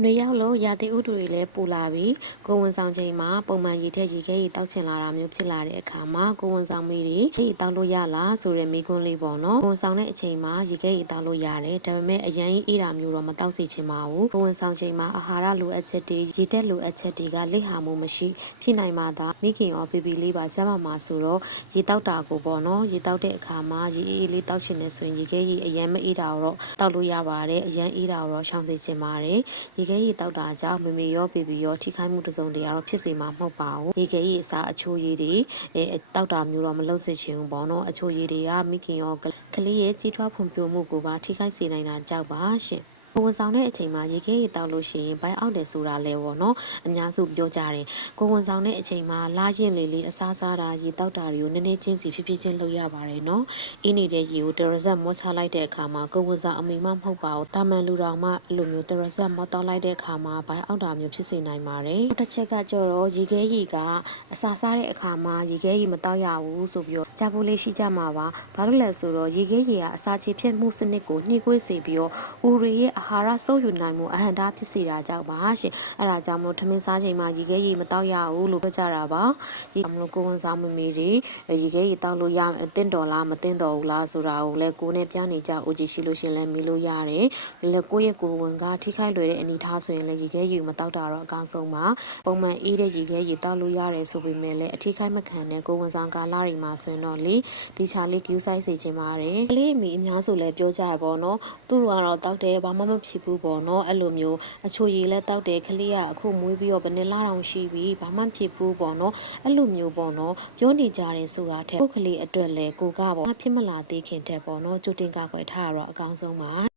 နွေရောက်လို့ရာသီဥတုတွေလည်းပူလာပြီးကိုယ်ဝန်ဆောင်ချိန်မှာပုံမှန်ရေထက်ရေခဲရေတောက်ချင်လာတာမျိုးဖြစ်လာတဲ့အခါမှာကိုယ်ဝန်ဆောင်မိတွေရေတောက်လို့ရလားဆိုတဲ့မိကွန်းလေးပေါ့နော်ကိုယ်ဝန်ဆောင်တဲ့အချိန်မှာရေခဲရေတောက်လို့ရတယ်ဒါပေမဲ့အရင်အေးတာမျိုးတော့မတောက်စေချင်ပါဘူးကိုယ်ဝန်ဆောင်ချိန်မှာအာဟာရလိုအပ်ချက်တွေရေတက်လိုအပ်ချက်တွေကလိဟာမှုမရှိဖြစ်နိုင်မှသာမိခင်ရောဘေဘီလေးပါကျန်းမာမှာဆိုတော့ရေတောက်တာကိုပေါ့နော်ရေတောက်တဲ့အခါမှာရေအေးလေးတောက်ချင်တယ်ဆိုရင်ရေခဲရေအရင်မအေးတာတော့တောက်လို့ရပါတယ်အရင်အေးတာတော့ရှောင်စေချင်ပါတယ်ရေခဲရေတောက်တာကြောင့်မမေရောဘေဘီရောထိခိုက်မှုတစ်စုံတရာတော့ဖြစ်စေမှာမဟုတ်ပါဘူးရေခဲရေအစားအချိုရည်တွေတောက်တာမျိုးတော့မလုပ်စေချင်ဘူးပေါ့နော်အချိုရည်တွေကမိခင်ရောကလေးရဲ့ကြီးထွားဖွံ့ဖြိုးမှုကိုပါထိခိုက်စေနိုင်တာကြောက်ပါရှင်ကိုဝန်ဆောင်တဲ့အချိန်မှာရေခဲရေတောက်လို့ရှိရင်ဘိုင်းအောက်တယ်ဆိုတာလဲပေါ့နော်အများစုပြောကြတယ်ကိုဝန်ဆောင်တဲ့အချိန်မှာလာရင်လေလေးအစားစားတာရေတောက်တာတွေကိုနည်းနည်းချင်းစီဖြည်းဖြည်းချင်းလုပ်ရပါတယ်နော်အင်းနေတဲ့ရေကိုတရဇက်မောချလိုက်တဲ့အခါမှာကိုဝန်ဆောင်အမိမမဟုတ်ပါဘူးတာမန်လူတော်မှအဲ့လိုမျိုးတရဇက်မောတောက်လိုက်တဲ့အခါမှာဘိုင်းအောက်တာမျိုးဖြစ်စေနိုင်ပါတယ်တစ်ချက်ကကြတော့ရေခဲရေကအစာစားတဲ့အခါမှာရေခဲရေမတောက်ရဘူးဆိုပြီးတော့ကြားဖို့လေးရှိကြမှာပါဘာလို့လဲဆိုတော့ရေခဲရေကအစာချေဖြတ်မှုစနစ်ကိုနှိကွေးစေပြီးတော့ဦးရီရဲ့အာဟာရစုပ်ယူနိုင်မှုအဟန့်တားဖြစ်စေတာကြောင့်ပါရှင်အဲ့ဒါကြောင့်မလို့ထမင်းစားချိန်မှာရေခဲရေမတောက်ရဘူးလို့ပြောကြတာပါဒီမလို့ကိုဝန်ဆောင်မမေတွေရေခဲရေတောက်လို့ရတင့်တော်လားမတင့်တော်ဘူးလားဆိုတာကိုလည်းကိုနဲ့ပြောင်းနေကြဦးကြည့်ရှိလို့ရှင်လည်းမေးလို့ရတယ်လည်းကိုယ့်ရဲ့ကိုယ်ဝန်ကထိခိုက်လွယ်တဲ့အနေထားဆိုရင်လည်းရေခဲရေမတောက်တာတော့အကောင်းဆုံးပါပုံမှန်အေးတဲ့ရေခဲရေတောက်လို့ရတယ်ဆိုပေမဲ့လည်းအထိခိုက်မခံတဲ့ကိုယ်ဝန်ဆောင်ကာလတွေမှာဆိုရင်တော့လေဒီချာလေး queue size စေချင်ပါတယ်ကလေးအမိအများစုလည်းပြောကြရပေါ့နော်သူတို့ကတော့တောက်တယ်ဘာမှမဖြစ်ဘူးပေါ့နော်အဲ့လိုမျိုးအချိုရည်လည်းတောက်တယ်ကလေးကအခုမွေးပြီးတော့ဘယ်နှစ်လတောင်ရှိပြီဘာမှဖြစ်ဘူးပေါ့နော်အဲ့လိုမျိုးပေါ့နော်ပြောနေကြတယ်ဆိုတာထက်ကိုယ်ကလေးအတွက်လည်းကိုကပေါ့ဖြစ်မလာသေးခင်တဲ့ပေါ့နော်ကြိုတင်ကာကွယ်ထားရတော့အကောင်းဆုံးပါ